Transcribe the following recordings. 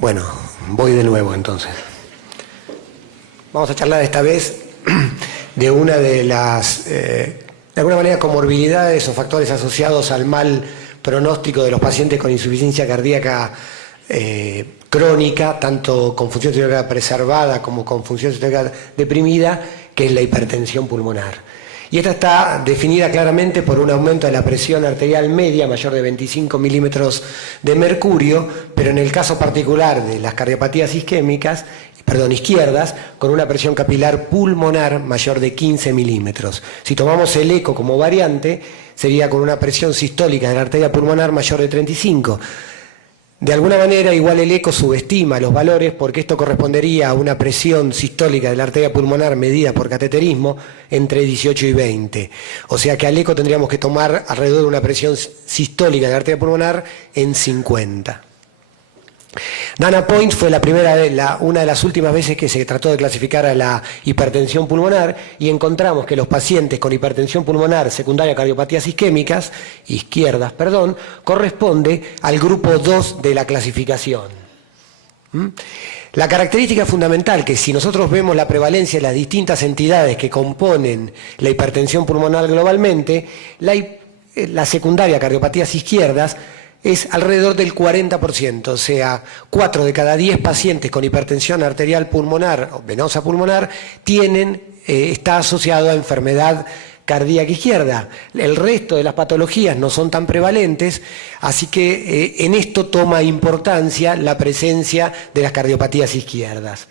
Bueno, voy de nuevo entonces. Vamos a charlar esta vez de una de las, de alguna manera, comorbilidades o factores asociados al mal pronóstico de los pacientes con insuficiencia cardíaca crónica, tanto con función sistólica preservada como con función sistólica deprimida, que es la hipertensión pulmonar. Y esta está definida claramente por un aumento de la presión arterial media mayor de 25 milímetros de mercurio, pero en el caso particular de las cardiopatías isquémicas, izquierdas, con una presión capilar pulmonar mayor de 15 milímetros. Si tomamos el eco como variante, sería con una presión sistólica de la arteria pulmonar mayor de 35. De alguna manera, igual el eco subestima los valores porque esto correspondería a una presión sistólica de la arteria pulmonar medida por cateterismo entre 18 y 20. O sea que al eco tendríamos que tomar alrededor de una presión sistólica de la arteria pulmonar en 50. Dana Point fue la primera vez, una de las últimas veces que se trató de clasificar a la hipertensión pulmonar y encontramos que los pacientes con hipertensión pulmonar secundaria a cardiopatías isquémicas, corresponde al grupo 2 de la clasificación. La característica fundamental que si nosotros vemos la prevalencia de las distintas entidades que componen la hipertensión pulmonar globalmente, la secundaria a cardiopatías izquierdas es alrededor del 40%, o sea, 4 de cada 10 pacientes con hipertensión arterial pulmonar o venosa pulmonar está asociado a enfermedad cardíaca izquierda. El resto de las patologías no son tan prevalentes, así que en esto toma importancia la presencia de las cardiopatías izquierdas.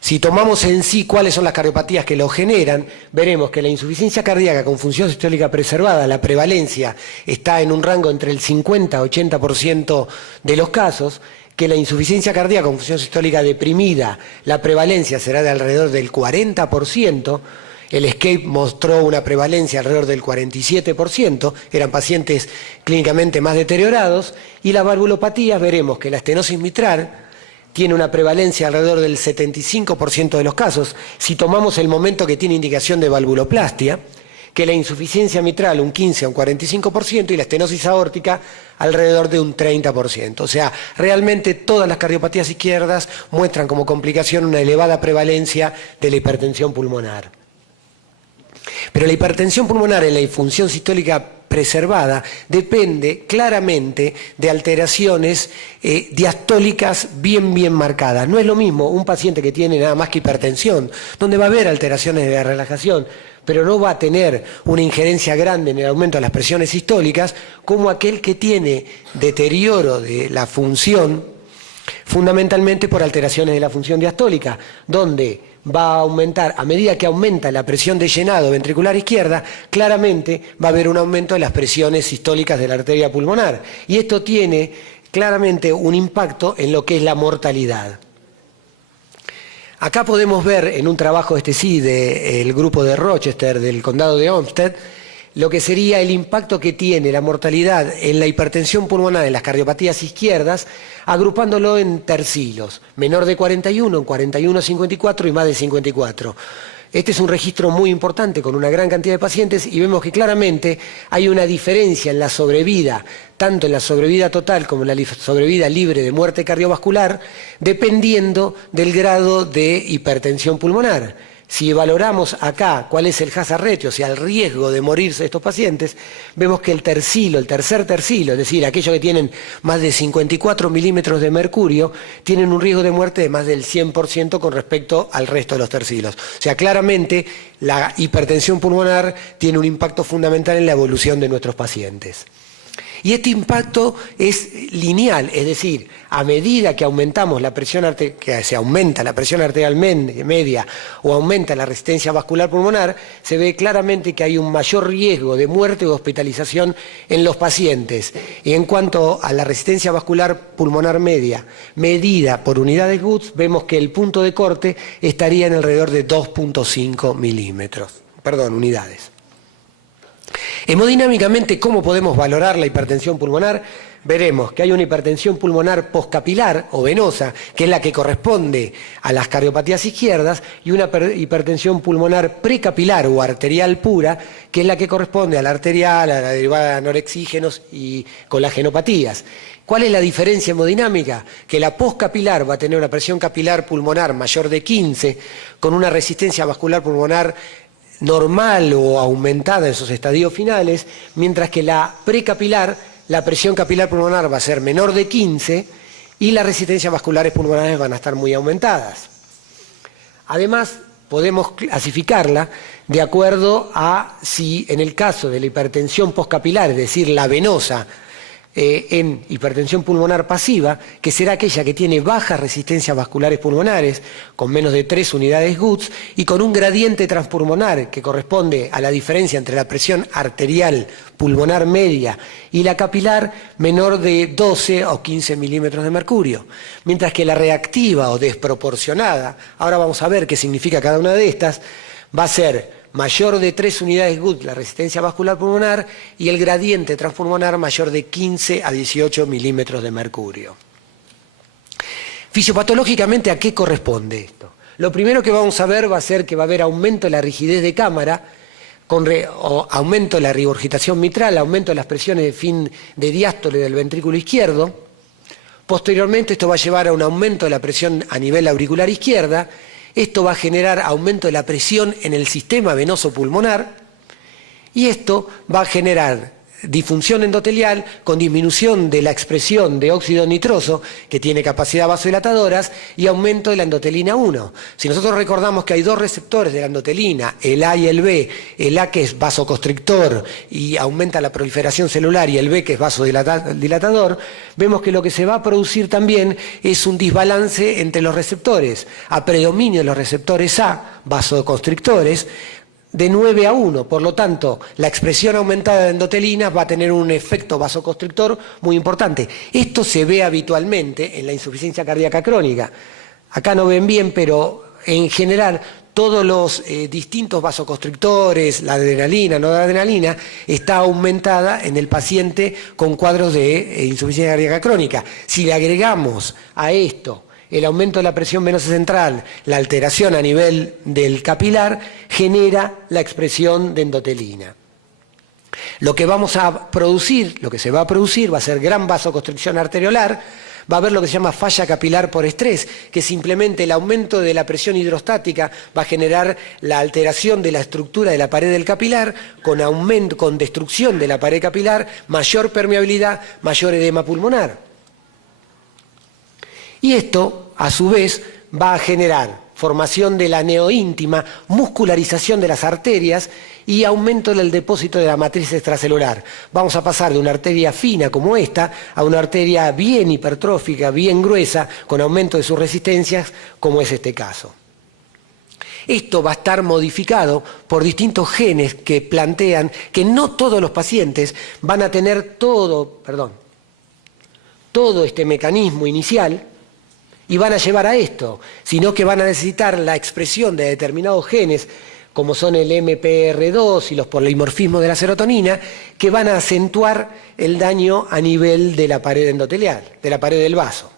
Si tomamos en sí cuáles son las cardiopatías que lo generan, veremos que la insuficiencia cardíaca con función sistólica preservada, la prevalencia está en un rango entre el 50 a 80% de los casos, que la insuficiencia cardíaca con función sistólica deprimida, la prevalencia será de alrededor del 40%, el ESCAPE mostró una prevalencia alrededor del 47%, eran pacientes clínicamente más deteriorados, y las valvulopatías veremos que la estenosis mitral tiene una prevalencia alrededor del 75% de los casos, si tomamos el momento que tiene indicación de valvuloplastia, que la insuficiencia mitral un 15 a un 45% y la estenosis aórtica alrededor de un 30%. O sea, realmente todas las cardiopatías izquierdas muestran como complicación una elevada prevalencia de la hipertensión pulmonar. Pero la hipertensión pulmonar en la función sistólica preservada depende claramente de alteraciones diastólicas bien marcadas. No es lo mismo un paciente que tiene nada más que hipertensión, donde va a haber alteraciones de la relajación, pero no va a tener una injerencia grande en el aumento de las presiones sistólicas, como aquel que tiene deterioro de la función, fundamentalmente por alteraciones de la función diastólica, donde va a aumentar, a medida que aumenta la presión de llenado ventricular izquierda, claramente va a haber un aumento de las presiones sistólicas de la arteria pulmonar. Y esto tiene claramente un impacto en lo que es la mortalidad. Acá podemos ver en un trabajo del grupo de Rochester, del condado de Olmsted, lo que sería el impacto que tiene la mortalidad en la hipertensión pulmonar en las cardiopatías izquierdas, agrupándolo en tercilos, menor de 41, en 41 a 54 y más de 54. Este es un registro muy importante con una gran cantidad de pacientes y vemos que claramente hay una diferencia en la sobrevida, tanto en la sobrevida total como en la sobrevida libre de muerte cardiovascular, dependiendo del grado de hipertensión pulmonar. Si valoramos acá cuál es el hazard ratio, o sea, el riesgo de morirse de estos pacientes, vemos que el tercer tercilo, es decir, aquellos que tienen más de 54 milímetros de mercurio, tienen un riesgo de muerte de más del 100% con respecto al resto de los tercilos. O sea, claramente la hipertensión pulmonar tiene un impacto fundamental en la evolución de nuestros pacientes. Y este impacto es lineal, es decir, a medida que aumentamos la presión que se aumenta la presión arterial media o aumenta la resistencia vascular pulmonar, se ve claramente que hay un mayor riesgo de muerte o hospitalización en los pacientes. Y en cuanto a la resistencia vascular pulmonar media, medida por unidades Woods, vemos que el punto de corte estaría en alrededor de 2.5 unidades. Hemodinámicamente, ¿cómo podemos valorar la hipertensión pulmonar? veremos que hay una hipertensión pulmonar poscapilar o venosa, que es la que corresponde a las cardiopatías izquierdas, y una hipertensión pulmonar precapilar o arterial pura, que es la que corresponde a la arterial, a la derivada de anorexígenos y colagenopatías. ¿Cuál es la diferencia hemodinámica? Que la poscapilar va a tener una presión capilar pulmonar mayor de 15, con una resistencia vascular pulmonar normal o aumentada en sus estadios finales, mientras que la precapilar, la presión capilar pulmonar va a ser menor de 15 y las resistencias vasculares pulmonares van a estar muy aumentadas. Además, podemos clasificarla de acuerdo a si en el caso de la hipertensión poscapilar, es decir, la venosa, en hipertensión pulmonar pasiva, que será aquella que tiene bajas resistencias vasculares pulmonares, con menos de 3 unidades Guts, y con un gradiente transpulmonar que corresponde a la diferencia entre la presión arterial pulmonar media y la capilar menor de 12 o 15 milímetros de mercurio. Mientras que la reactiva o desproporcionada, ahora vamos a ver qué significa cada una de estas, va a ser mayor de 3 unidades Guts la resistencia vascular pulmonar y el gradiente transpulmonar mayor de 15 a 18 milímetros de mercurio. Fisiopatológicamente, ¿a qué corresponde esto? Lo primero que vamos a ver va a ser que va a haber aumento de la rigidez de cámara, aumento de la regurgitación mitral, aumento de las presiones de fin de diástole del ventrículo izquierdo. Posteriormente, esto va a llevar a un aumento de la presión a nivel auricular izquierda. Esto va a generar aumento de la presión en el sistema venoso pulmonar y esto va a generar disfunción endotelial con disminución de la expresión de óxido nitroso, que tiene capacidad vasodilatadoras, y aumento de la endotelina 1. Si nosotros recordamos que hay dos receptores de la endotelina, el A y el B, el A que es vasoconstrictor y aumenta la proliferación celular y el B que es vasodilatador, vemos que lo que se va a producir también es un desbalance entre los receptores, a predominio de los receptores A, vasoconstrictores, de 9 a 1, por lo tanto, la expresión aumentada de endotelinas va a tener un efecto vasoconstrictor muy importante. Esto se ve habitualmente en la insuficiencia cardíaca crónica. Acá no ven bien, pero en general todos los distintos vasoconstrictores, la adrenalina, noradrenalina, está aumentada en el paciente con cuadros de insuficiencia cardíaca crónica. Si le agregamos a esto el aumento de la presión venosa central, la alteración a nivel del capilar, genera la expresión de endotelina. Lo que vamos a producir, lo que se va a producir va a ser gran vasoconstricción arteriolar, va a haber lo que se llama falla capilar por estrés, que simplemente el aumento de la presión hidrostática va a generar la alteración de la estructura de la pared del capilar, con destrucción de la pared capilar, mayor permeabilidad, mayor edema pulmonar. Y esto, a su vez, va a generar formación de la neoíntima, muscularización de las arterias y aumento del depósito de la matriz extracelular. Vamos a pasar de una arteria fina como esta a una arteria bien hipertrófica, bien gruesa, con aumento de sus resistencias, como es este caso. Esto va a estar modificado por distintos genes que plantean que no todos los pacientes van a tener todo este mecanismo inicial y van a llevar a esto, sino que van a necesitar la expresión de determinados genes, como son el MPR2 y los polimorfismos de la serotonina, que van a acentuar el daño a nivel de la pared endotelial, de la pared del vaso.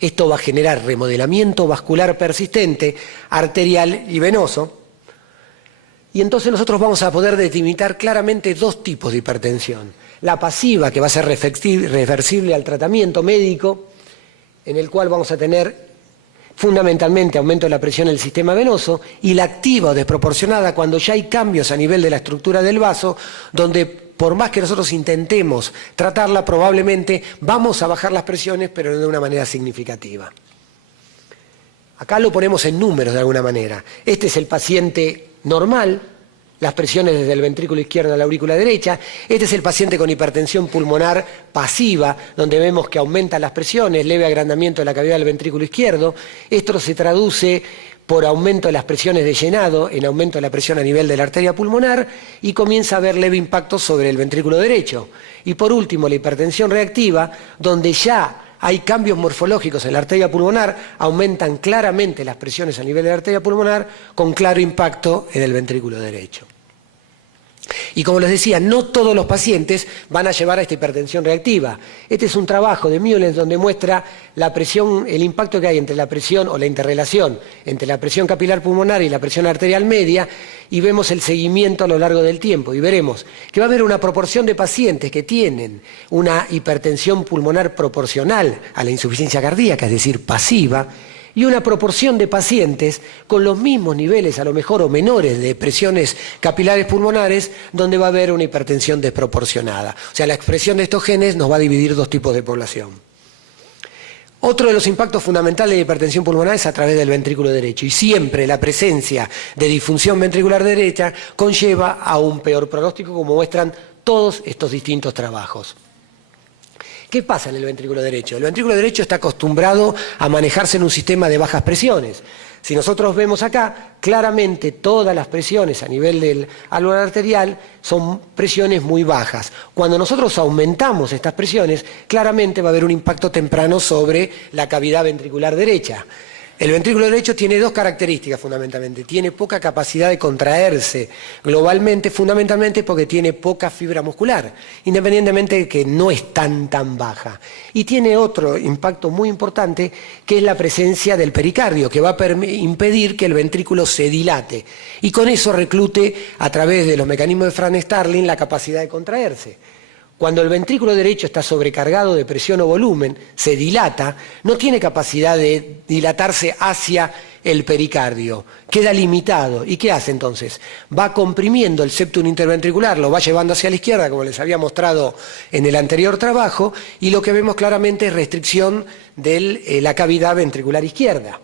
Esto va a generar remodelamiento vascular persistente, arterial y venoso, y entonces nosotros vamos a poder delimitar claramente dos tipos de hipertensión. La pasiva, que va a ser reversible al tratamiento médico, en el cual vamos a tener fundamentalmente aumento de la presión en el sistema venoso, y la activa o desproporcionada cuando ya hay cambios a nivel de la estructura del vaso, donde por más que nosotros intentemos tratarla, probablemente vamos a bajar las presiones, pero de una manera significativa. Acá lo ponemos en números de alguna manera. Este es el paciente normal, las presiones desde el ventrículo izquierdo a la aurícula derecha. Este es el paciente con hipertensión pulmonar pasiva, donde vemos que aumentan las presiones, leve agrandamiento de la cavidad del ventrículo izquierdo. Esto se traduce por aumento de las presiones de llenado, en aumento de la presión a nivel de la arteria pulmonar, y comienza a haber leve impacto sobre el ventrículo derecho. Y por último, la hipertensión reactiva, donde ya hay cambios morfológicos en la arteria pulmonar, aumentan claramente las presiones a nivel de la arteria pulmonar, con claro impacto en el ventrículo derecho. Y como les decía, no todos los pacientes van a llevar a esta hipertensión reactiva. Este es un trabajo de Mullens donde muestra la presión, el impacto que hay entre la presión o la interrelación entre la presión capilar pulmonar y la presión arterial media, y vemos el seguimiento a lo largo del tiempo. Y veremos que va a haber una proporción de pacientes que tienen una hipertensión pulmonar proporcional a la insuficiencia cardíaca, es decir, pasiva, y una proporción de pacientes con los mismos niveles, a lo mejor o menores, de presiones capilares pulmonares, donde va a haber una hipertensión desproporcionada. O sea, la expresión de estos genes nos va a dividir dos tipos de población. Otro de los impactos fundamentales de hipertensión pulmonar es a través del ventrículo derecho, y siempre la presencia de disfunción ventricular derecha conlleva a un peor pronóstico, como muestran todos estos distintos trabajos. ¿Qué pasa en el ventrículo derecho? El ventrículo derecho está acostumbrado a manejarse en un sistema de bajas presiones. Si nosotros vemos acá, claramente todas las presiones a nivel del alveolar arterial son presiones muy bajas. Cuando nosotros aumentamos estas presiones, claramente va a haber un impacto temprano sobre la cavidad ventricular derecha. El ventrículo derecho tiene dos características fundamentalmente. Tiene poca capacidad de contraerse globalmente, fundamentalmente porque tiene poca fibra muscular, independientemente de que no es tan baja. Y tiene otro impacto muy importante, que es la presencia del pericardio, que va a impedir que el ventrículo se dilate. Y con eso reclute, a través de los mecanismos de Frank-Starling, la capacidad de contraerse. Cuando el ventrículo derecho está sobrecargado de presión o volumen, se dilata, no tiene capacidad de dilatarse hacia el pericardio, queda limitado. ¿Y qué hace entonces? Va comprimiendo el septum interventricular, lo va llevando hacia la izquierda, como les había mostrado en el anterior trabajo, y lo que vemos claramente es restricción de la cavidad ventricular izquierda.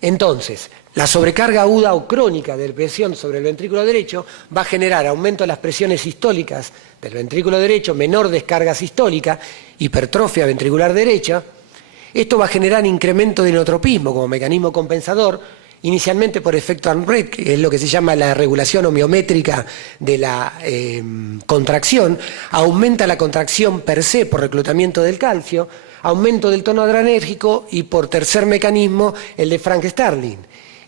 Entonces, la sobrecarga aguda o crónica de presión sobre el ventrículo derecho va a generar aumento de las presiones sistólicas del ventrículo derecho, menor descarga sistólica, hipertrofia ventricular derecha. Esto va a generar incremento de inotropismo como mecanismo compensador, inicialmente por efecto Arndt, que es lo que se llama la regulación homeométrica de la contracción. Aumenta la contracción per se por reclutamiento del calcio, aumento del tono adrenérgico y por tercer mecanismo el de Frank-Starling.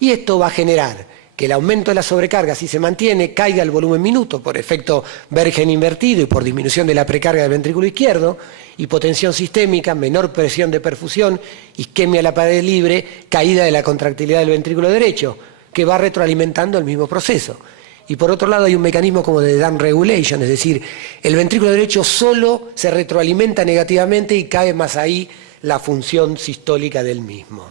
Y esto va a generar que el aumento de la sobrecarga, si se mantiene, caiga el volumen minuto por efecto Bergen invertido y por disminución de la precarga del ventrículo izquierdo, hipotensión sistémica, menor presión de perfusión, isquemia a la pared libre, caída de la contractilidad del ventrículo derecho, que va retroalimentando el mismo proceso. Y por otro lado hay un mecanismo como de down regulation, es decir, el ventrículo derecho solo se retroalimenta negativamente y cae más ahí la función sistólica del mismo.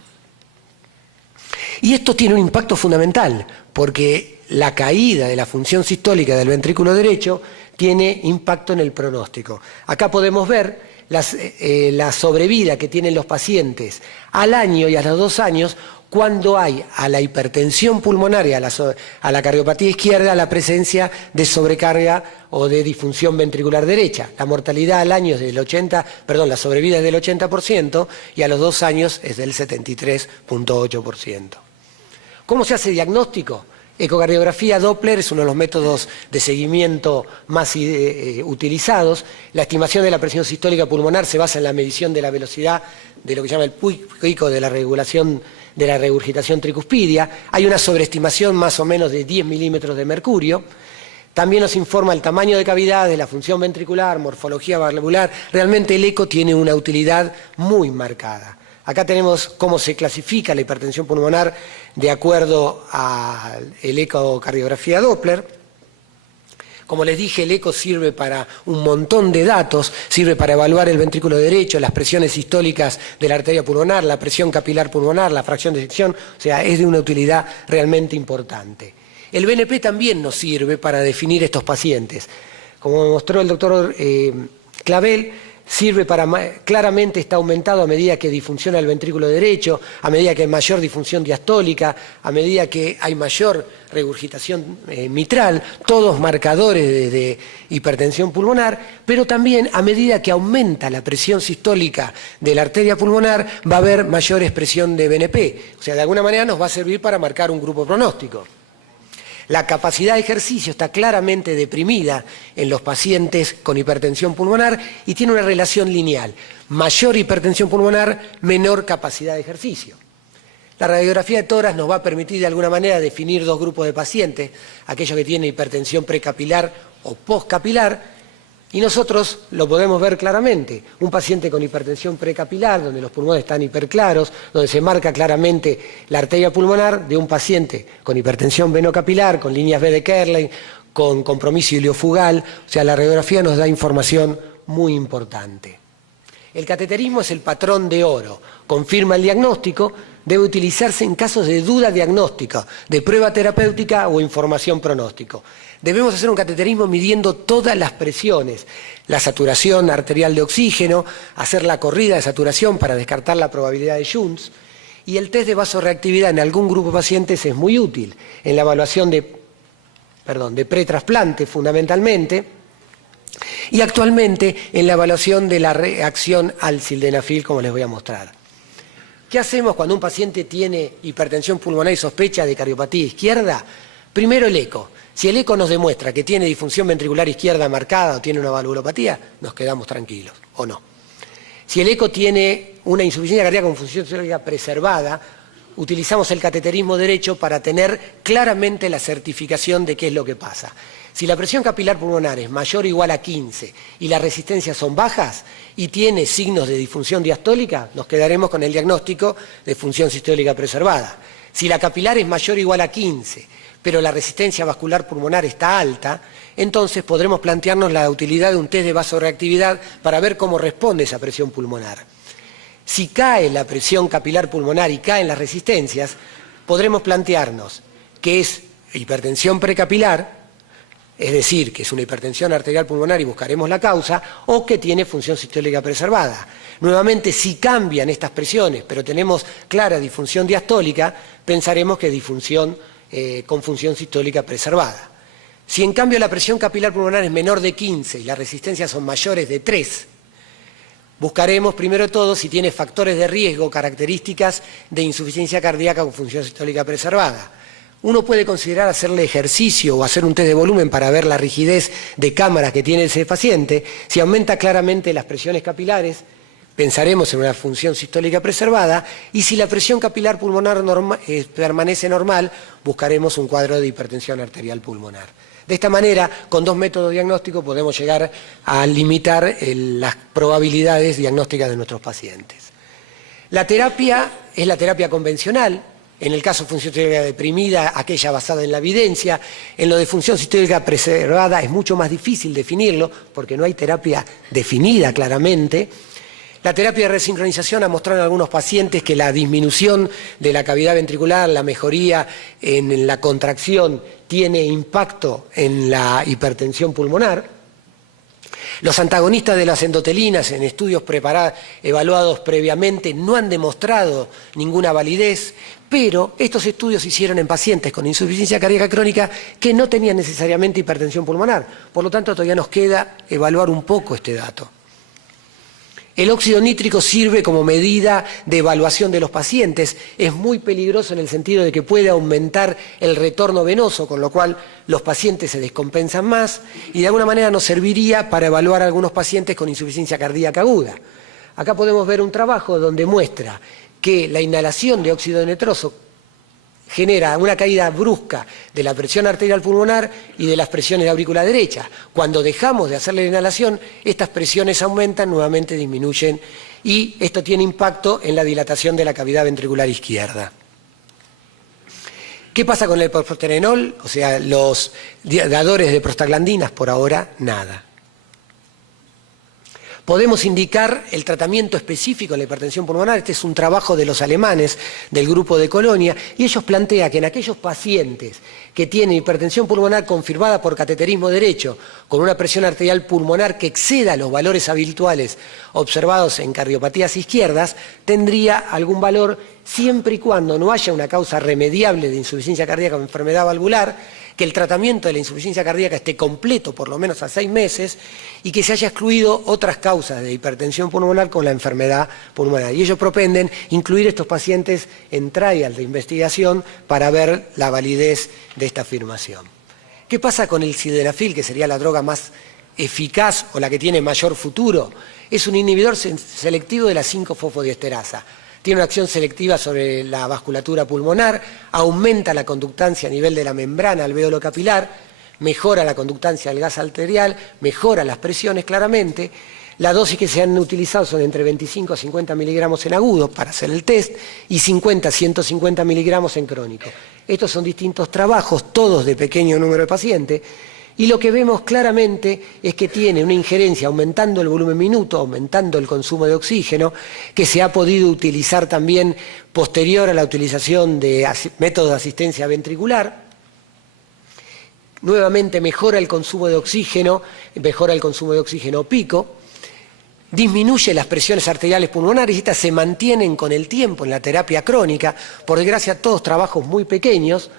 Y esto tiene un impacto fundamental, porque la caída de la función sistólica del ventrículo derecho tiene impacto en el pronóstico. Acá podemos ver la sobrevida que tienen los pacientes al año y a los 2 años cuando hay a la hipertensión pulmonar y a la cardiopatía izquierda la presencia de sobrecarga o de disfunción ventricular derecha. La mortalidad al año es del la sobrevida es del 80% y a los 2 años es del 73.8%. ¿Cómo se hace diagnóstico? Ecocardiografía Doppler es uno de los métodos de seguimiento más utilizados. La estimación de la presión sistólica pulmonar se basa en la medición de la velocidad de lo que se llama el pico de la regulación de la regurgitación tricuspidia. Hay una sobreestimación más o menos de 10 milímetros de mercurio. También nos informa el tamaño de cavidades, la función ventricular, morfología valvular. Realmente el eco tiene una utilidad muy marcada. Acá tenemos cómo se clasifica la hipertensión pulmonar de acuerdo a la ecocardiografía Doppler. Como les dije, el eco sirve para un montón de datos, sirve para evaluar el ventrículo derecho, las presiones sistólicas de la arteria pulmonar, la presión capilar pulmonar, la fracción de eyección, o sea, es de una utilidad realmente importante. El BNP también nos sirve para definir estos pacientes. Como mostró el doctor Clavel, sirve para, claramente está aumentado a medida que disfunciona el ventrículo derecho, a medida que hay mayor disfunción diastólica, a medida que hay mayor regurgitación mitral, todos marcadores de hipertensión pulmonar, pero también a medida que aumenta la presión sistólica de la arteria pulmonar va a haber mayor expresión de BNP. O sea, de alguna manera nos va a servir para marcar un grupo pronóstico. La capacidad de ejercicio está claramente deprimida en los pacientes con hipertensión pulmonar y tiene una relación lineal. Mayor hipertensión pulmonar, menor capacidad de ejercicio. La radiografía de tórax nos va a permitir de alguna manera definir dos grupos de pacientes, aquellos que tienen hipertensión precapilar o postcapilar, y nosotros lo podemos ver claramente. Un paciente con hipertensión precapilar, donde los pulmones están hiperclaros, donde se marca claramente la arteria pulmonar, de un paciente con hipertensión venocapilar, con líneas B de Kerley, con compromiso iliofugal. O sea, la radiografía nos da información muy importante. El cateterismo es el patrón de oro, confirma el diagnóstico, debe utilizarse en casos de duda diagnóstica, de prueba terapéutica o información pronóstico. Debemos hacer un cateterismo midiendo todas las presiones, la saturación arterial de oxígeno, hacer la corrida de saturación para descartar la probabilidad de shunts, y el test de vasorreactividad en algún grupo de pacientes es muy útil en la evaluación de pretrasplante fundamentalmente, y actualmente en la evaluación de la reacción al sildenafil, como les voy a mostrar. ¿Qué hacemos cuando un paciente tiene hipertensión pulmonar y sospecha de cardiopatía izquierda? Primero el eco. Si el eco nos demuestra que tiene disfunción ventricular izquierda marcada o tiene una valvulopatía, nos quedamos tranquilos, o no. Si el eco tiene una insuficiencia cardíaca con función sistólica preservada, utilizamos el cateterismo derecho para tener claramente la certificación de qué es lo que pasa. Si la presión capilar pulmonar es mayor o igual a 15 y las resistencias son bajas y tiene signos de disfunción diastólica, nos quedaremos con el diagnóstico de función sistólica preservada. Si la capilar es mayor o igual a 15, pero la resistencia vascular pulmonar está alta, entonces podremos plantearnos la utilidad de un test de vasorreactividad para ver cómo responde esa presión pulmonar. Si cae la presión capilar pulmonar y caen las resistencias, podremos plantearnos que es hipertensión precapilar, es decir, que es una hipertensión arterial pulmonar y buscaremos la causa, o que tiene función sistólica preservada. Nuevamente, si cambian estas presiones, pero tenemos clara disfunción diastólica, pensaremos que es disfunción con función sistólica preservada. Si en cambio la presión capilar pulmonar es menor de 15 y las resistencias son mayores de 3, buscaremos primero de todo si tiene factores de riesgo, características de insuficiencia cardíaca con función sistólica preservada. Uno puede considerar hacerle ejercicio o hacer un test de volumen para ver la rigidez de cámaras que tiene ese paciente. Si aumenta claramente las presiones capilares, pensaremos en una función sistólica preservada, y si la presión capilar pulmonar permanece normal, buscaremos un cuadro de hipertensión arterial pulmonar. De esta manera, con dos métodos diagnósticos podemos llegar a limitar las probabilidades diagnósticas de nuestros pacientes. La terapia es la terapia convencional. En el caso de función sistólica deprimida, aquella basada en la evidencia. En lo de función sistólica preservada es mucho más difícil definirlo, porque no hay terapia definida claramente. La terapia de resincronización ha mostrado en algunos pacientes que la disminución de la cavidad ventricular, la mejoría en la contracción, tiene impacto en la hipertensión pulmonar. Los antagonistas de las endotelinas en estudios evaluados previamente no han demostrado ninguna validez, pero estos estudios se hicieron en pacientes con insuficiencia cardíaca crónica que no tenían necesariamente hipertensión pulmonar. Por lo tanto, todavía nos queda evaluar un poco este dato. El óxido nítrico sirve como medida de evaluación de los pacientes. Es muy peligroso en el sentido de que puede aumentar el retorno venoso, con lo cual los pacientes se descompensan más, y de alguna manera nos serviría para evaluar a algunos pacientes con insuficiencia cardíaca aguda. Acá podemos ver un trabajo donde muestra que la inhalación de óxido nitroso genera una caída brusca de la presión arterial pulmonar y de las presiones de aurícula derecha. Cuando dejamos de hacerle la inhalación, estas presiones aumentan, nuevamente disminuyen, y esto tiene impacto en la dilatación de la cavidad ventricular izquierda. ¿Qué pasa con el propranolol? O sea, los dadores de prostaglandinas, por ahora, nada. Podemos indicar el tratamiento específico de la hipertensión pulmonar. Este es un trabajo de los alemanes del grupo de Colonia, y ellos plantean que en aquellos pacientes que tienen hipertensión pulmonar confirmada por cateterismo derecho, con una presión arterial pulmonar que exceda los valores habituales observados en cardiopatías izquierdas, tendría algún valor siempre y cuando no haya una causa remediable de insuficiencia cardíaca o enfermedad valvular, que el tratamiento de la insuficiencia cardíaca esté completo por lo menos a 6 meses y que se haya excluido otras causas de hipertensión pulmonar con la enfermedad pulmonar. Y ellos propenden incluir estos pacientes en trial de investigación para ver la validez de esta afirmación. ¿Qué pasa con el sildenafil, que sería la droga más eficaz o la que tiene mayor futuro? Es un inhibidor selectivo de la 5-fosfodiesterasa. Tiene una acción selectiva sobre la vasculatura pulmonar, aumenta la conductancia a nivel de la membrana alveolo capilar, mejora la conductancia del gas arterial, mejora las presiones claramente. Las dosis que se han utilizado son entre 25 a 50 miligramos en agudo para hacer el test y 50 a 150 miligramos en crónico. Estos son distintos trabajos, todos de pequeño número de pacientes, y lo que vemos claramente es que tiene una injerencia aumentando el volumen minuto, aumentando el consumo de oxígeno, que se ha podido utilizar también posterior a la utilización de métodos de asistencia ventricular. Nuevamente mejora el consumo de oxígeno pico, disminuye las presiones arteriales pulmonares y estas se mantienen con el tiempo en la terapia crónica, por desgracia todos trabajos muy pequeños.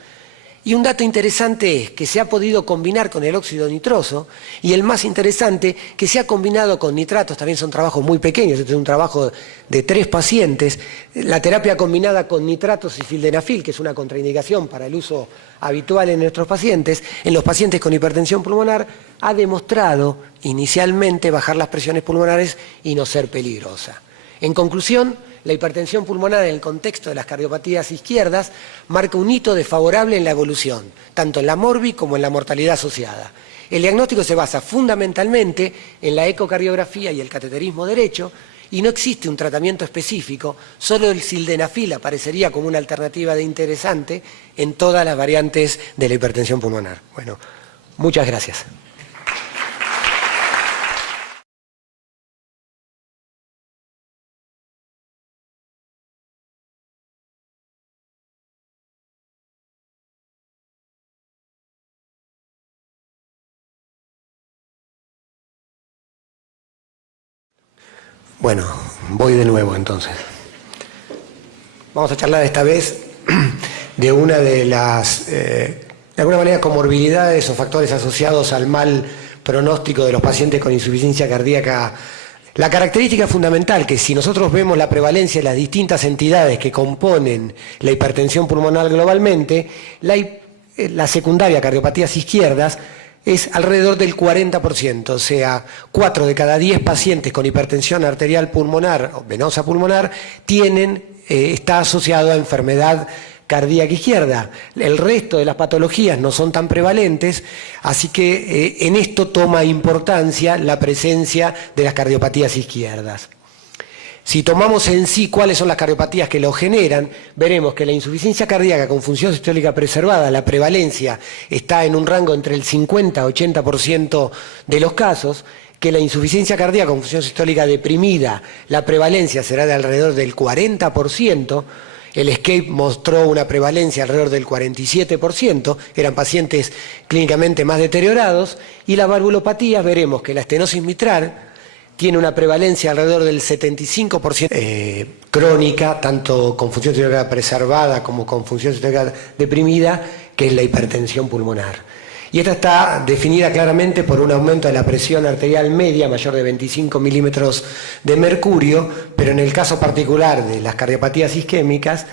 Y un dato interesante es que se ha podido combinar con el óxido nitroso, y el más interesante, que se ha combinado con nitratos, también son trabajos muy pequeños, este es un trabajo de 3 pacientes, la terapia combinada con nitratos y sildenafil, que es una contraindicación para el uso habitual en nuestros pacientes, en los pacientes con hipertensión pulmonar, ha demostrado inicialmente bajar las presiones pulmonares y no ser peligrosa. En conclusión, la hipertensión pulmonar en el contexto de las cardiopatías izquierdas marca un hito desfavorable en la evolución, tanto en la morbi como en la mortalidad asociada. El diagnóstico se basa fundamentalmente en la ecocardiografía y el cateterismo derecho y no existe un tratamiento específico, solo el sildenafil aparecería como una alternativa interesante en todas las variantes de la hipertensión pulmonar. Bueno, muchas gracias. Bueno, voy de nuevo entonces. Vamos a charlar esta vez de una de las, de alguna manera, comorbilidades o factores asociados al mal pronóstico de los pacientes con insuficiencia cardíaca. La característica fundamental que si nosotros vemos la prevalencia de las distintas entidades que componen la hipertensión pulmonar globalmente, la secundaria cardiopatías izquierdas es alrededor del 40%, o sea, 4 de cada 10 pacientes con hipertensión arterial pulmonar o venosa pulmonar está asociado a enfermedad cardíaca izquierda. El resto de las patologías no son tan prevalentes, así que en esto toma importancia la presencia de las cardiopatías izquierdas. Si tomamos en sí cuáles son las cardiopatías que lo generan, veremos que la insuficiencia cardíaca con función sistólica preservada, la prevalencia está en un rango entre el 50 a 80% de los casos, que la insuficiencia cardíaca con función sistólica deprimida, la prevalencia será de alrededor del 40%, el ESCAPE mostró una prevalencia alrededor del 47%, eran pacientes clínicamente más deteriorados, y las valvulopatías veremos que la estenosis mitral tiene una prevalencia alrededor del 75% crónica, tanto con función sistólica preservada como con función sistólica deprimida, que es la hipertensión pulmonar. Y esta está definida claramente por un aumento de la presión arterial media mayor de 25 milímetros de mercurio, pero en el caso particular de las cardiopatías izquierdas,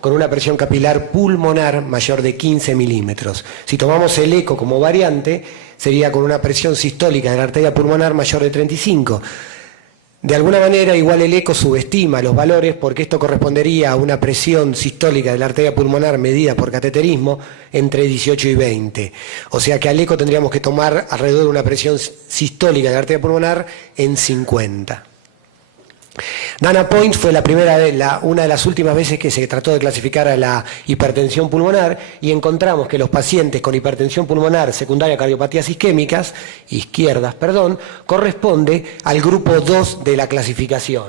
con una presión capilar pulmonar mayor de 15 milímetros. Si tomamos el eco como variante, sería con una presión sistólica de la arteria pulmonar mayor de 35. De alguna manera, igual el eco subestima los valores porque esto correspondería a una presión sistólica de la arteria pulmonar medida por cateterismo entre 18 y 20. O sea que al eco tendríamos que tomar alrededor de una presión sistólica de la arteria pulmonar en 50. Dana Point fue una de las últimas veces que se trató de clasificar a la hipertensión pulmonar y encontramos que los pacientes con hipertensión pulmonar secundaria a cardiopatías izquierdas, corresponde al grupo 2 de la clasificación.